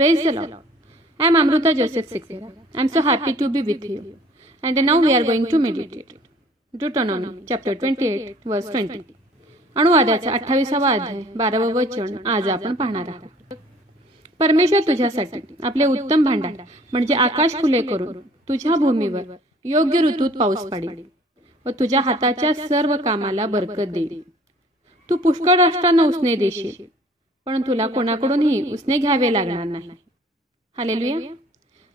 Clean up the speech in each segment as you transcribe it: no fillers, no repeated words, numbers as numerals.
Praise the Lord. I am Amruta Joseph Sikera. I am so happy to be with you. And now we are going to meditate. Deuteronomy chapter 28 verse 20. अनुवादाचा 28वा अध्याय 12वे वचन आज आपण पाहणार आहोत. परमेश्वर तुझ्यासाठी आपले उत्तम भांडार म्हणजे आकाश खुले करून तुझ्या भूमीवर योग्य ऋतूत पाऊस पाडेल व तुझ्या हाताच्या सर्व कामाला बरकत देईल. तू पुष्कळ राष्ट्रांना उसने देशील, पण तुला कोणाकडूनही उसने घ्यावे लागणार नाही. Hallelujah.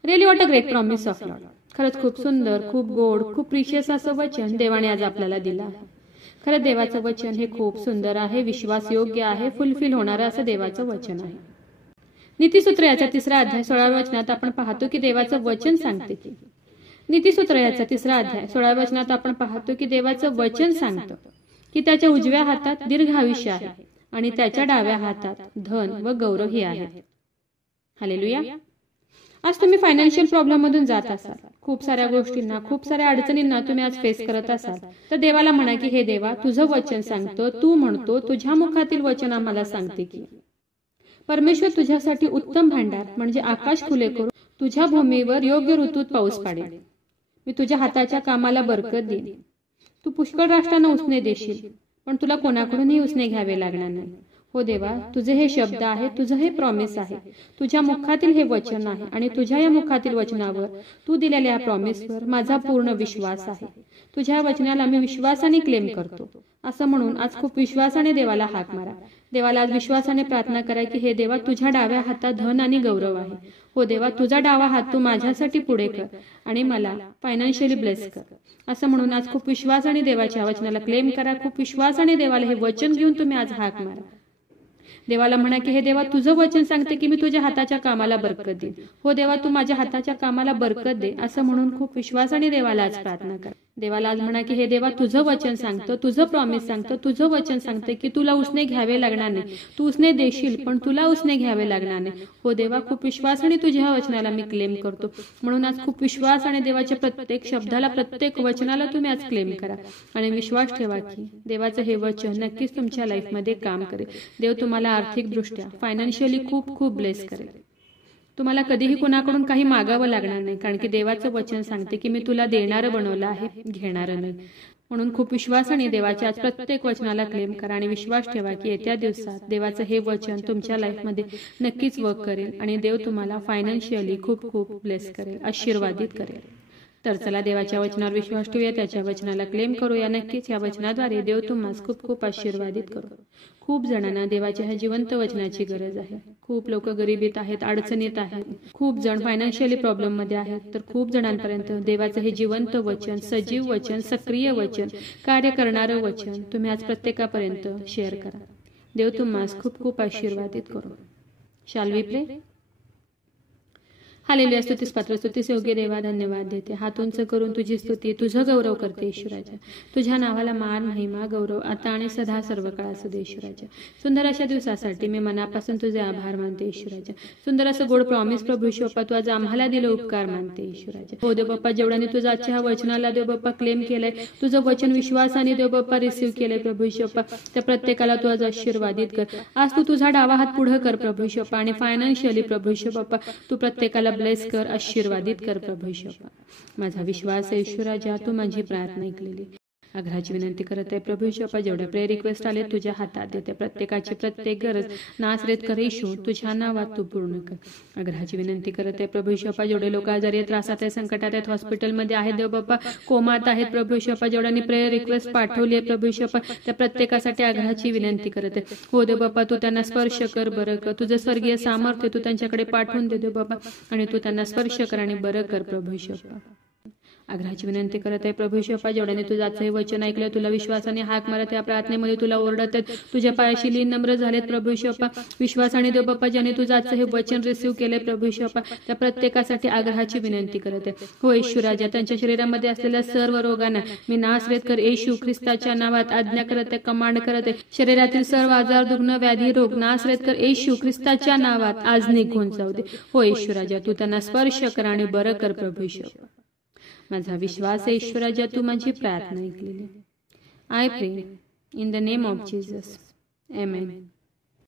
Really what a great promise of Lord. खरंच खूप सुंदर, खूप गोड, खूप प्रिशियस असं वचन देवाने आज आपल्याला दिलं आहे. खरं देवाचं वचन हे खूप सुंदर आहे, विश्वासयोग्य आहे, फुलफिल होणारं असं देवाचं वचन आहे. नीतिसूत्र याचा 3रा अध्याय 16व्या वचनात आपण पाहतो की देवाचं वचन सांगते की नीतिसूत्र याचा 3रा अध्याय 16व्या वचनात आपण पाहतो की देवाचं वचन सांगतं की त्याच्या उजव्या हातात दीर्घ आयुष्य आहे आणि त्याच्या डाव्या हातात धन व गौरव हे आहे. हालेलुया. आज तुम्ही फायनान्शियल प्रॉब्लेम मधून जात असाल, खूप साऱ्या गोष्टींना, खूप साऱ्या अडचणींना तुम्ही आज फेस करत असाल, तर देवाला म्हणा की हे देवा, तुझं वचन सांगतं, तू म्हणतो, तुझ्या मुखातील वचन आम्हाला सांगते की परमेश्वर तुझ्यासाठी उत्तम भांडार म्हणजे आकाश खुले करून तुझ्या भूमीवर योग्य ऋतूत पाऊस पाडेल. मी तुझ्या हाताच्या कामाला बरकत देईन. तू पुष्कळ राष्ट्रांना उसने देशील, पण तुला कोणाकडूनही उसने घ्यावे लागणार नाही. हो देवा, तुझे हे शब्द आहे, तुझं हे प्रॉमिस आहे, तुझ्या मुखातील हे वचन आहे आणि तुझ्या या मुखातील वचनावर, तू दिलेल्या प्रॉमिसवर माझा पूर्ण विश्वास आहे. तुझ्या वचनाला मी विश्वासाने क्लेम करतो असं म्हणून आज खूप विश्वासाने देवाला हाक मारा. देवाला आज विश्वासाने प्रार्थना करा की हे देवा, तुझ्या डाव्या हातात धन आणि गौरव आहे. हो देवा, तुझा डावा हात तू माझ्यासाठी पुढे कर आणि मला फायनान्शियली ब्लेस कर असं म्हणून आज खूप विश्वासाने देवाच्या वचनाला क्लेम करा. खूप विश्वासाने देवाला हे वचन घेऊन तुम्ही आज हाक मारा. देवाला म्हणा की हे देवा, तुझं वचन सांगते की मी तुझ्या हाताच्या कामाला बरकत देईन. हो देवा, तू माझ्या हाताच्या कामाला बरकत दे असं म्हणून खूप विश्वासाने देवाला आज प्रार्थना कर. देवाला आज म्हणा की हे देवा, तुझं वचन सांगतं, तुझं प्रॉमिस सांगतं, तुझं वचन सांगतं की तुला उसने घ्यावे लागणार नाही. तू उसने देशील, पण तुला उसने घ्यावे लागणार नाही. हो देवा, खूप विश्वासाने तुझ्या वचनाला मी क्लेम करतो. म्हणून आज खूप विश्वासाने देवाच्या प्रत्येक शब्दाला, प्रत्येक वचनाला तुम्ही आज क्लेम करा आणि विश्वास ठेवा की देवाचं हे वचन नक्कीच तुमच्या लाईफमध्ये काम करेल. देव तुम्हाला आर्थिक दृष्ट्या, फायनान्शियली खूप खूप ब्लेस करेल. तुम्हाला कधीही कोणाकडून काही मागावं लागणार नाही, कारण की देवाचं वचन सांगते की मी तुला देणारं बनवलं आहे, घेणारं नाही. म्हणून खूप विश्वासाने देवाच्या आज प्रत्येक वचनाला क्लेम करा आणि विश्वास ठेवा की येत्या दिवसात देवाचं हे वचन तुमच्या लाईफमध्ये नक्कीच वर्क करेल आणि देव तुम्हाला फायनान्शियली खूप खूप ब्लेस करेल, आशीर्वादित करेल. तर चला देवाच्या वचनावर विश्वास ठेवूया, त्याच्या वचनाला क्लेम करूया. नक्कीच या वचनाद्वारे देव तुम्हाला खूप खूप आशीर्वादित करू. खूप जणांना देवाच्या ह्या जिवंत वचनाची गरज आहे. खूप लोक गरिबीत आहेत, अडचणीत आहेत, खूप जण फायनान्शियली प्रॉब्लेम मध्ये आहेत. तर खूप जणांपर्यंत देवाचं हे जिवंत वचन, सजीव वचन, सक्रिय वचन, कार्य करणारं वचन तुम्ही आज प्रत्येकापर्यंत शेअर करा. देव तुम्हाला खूप खूप आशीर्वादित करू. शाल वी प्रे. हालेलुया. स्तुतीस पात्र, स्तुतीस योग्य देवा, धन्यवाद देते. हात उंच करून तुझी स्तुती, तुझं गौरव करते ईश्वराच्या. तुझ्या नावाला मान, महिमा, गौरव आता आणि सदा सर्व काळ असू दे ईश्वराच्या. सुंदर अशा दिवसासाठी मी मनापासून तुझे आभार मानते ईश्वराच्या. सुंदर असं गोड प्रॉमिस प्रभू ईश्वर बाप्पा तू आज आम्हाला दिलं उपकार मानते ईश्वराच्या. हो देव बाप्पा, जेवढ्याने तुझं आजच्या ह्या वचनाला देव बाप्पा क्लेम केलंय, तुझं वचन विश्वासाने देव बाप्पा रिसीव्ह केलंय प्रभू ईश्वर बाप्पा, त्या प्रत्येकाला तू आज आशीर्वादित कर. आज तू तुझा डावा हात पुढे कर प्रभू ईश्वर बाप्पा आणि फायनान्शियली प्रभू ईश्वर बाप्पा तू प्रत्येकाला ब्लेस कर, आशीर्वादित कर प्रभू ईश्वर. माझा विश्वास आहे ईश्वराजा, तू माझी प्रार्थना ऐकलेली. आग्रहाची विनंती करत आहे प्रभू ईश्वर, जेवढे प्रेयर रिक्वेस्ट आले तुझ्या हातात देते. प्रत्येकाची प्रत्येक गरज नासरेत कर येशू, तुझ्या नावात तू पूर्ण कर. आग्रहाची विनंती करत आहे प्रभू ईश्वर, जेवढे लोक आजारी आहेत, त्रासात आहेत, संकटात आहेत, हॉस्पिटलमध्ये आहेत देव बाप्पा, कोमात आहेत प्रभू ईश्वर, जेवढ्यांनी प्रेयर रिक्वेस्ट पाठवली आहे प्रभू ईश्वर, त्या प्रत्येकासाठी आग्रहाची विनंती करत आहे. हो देव बाप्पा, तू त्यांना स्पर्श कर, बरं कर. तुझं स्वर्गीय सामर्थ्य तू त्यांच्याकडे पाठवून दे देव बाप्पा आणि तू त्यांना स्पर्श कर आणि बरं कर प्रभू ईश्वर. आग्रहाची विनंती करत आहे प्रभू ईश्वर, जेवढ्याने तुझं आजचं हे वचन ऐकलं, तुला विश्वासाने हाक मारत या प्रार्थनेमध्ये तुला ओरडत आहेत, तुझ्या पायाशी लीन नम्र झालेत प्रभू ईश्वर. विश्वासाने देव बाप्पा ज्याने तुझं आजचं हे वचन रिसीव्ह केलंय प्रभू ईश्वर, त्या प्रत्येकासाठी आग्रहाची विनंती करत आहे. हो ईश्वराजा, त्यांच्या शरीरामध्ये असलेल्या सर्व रोगांना मी नासरेत कर येशू ख्रिस्ताच्या नावात आज्ञा करत आहे, कमांड करत आहे. शरीरातील सर्व आजार, दुर्न, व्याधी, रोग नासरेत कर येशू ख्रिस्ताच्या नावात आज निघून जाऊ दे. हो ईश्वराजा, तू त्यांना स्पर्श कर आणि बरं कर प्रभू ईश्वर. माझा विश्वास आहे ईश्वराजा, तू माझी प्रार्थना ऐकलेली. आय प्रे in the name of Jesus. Amen.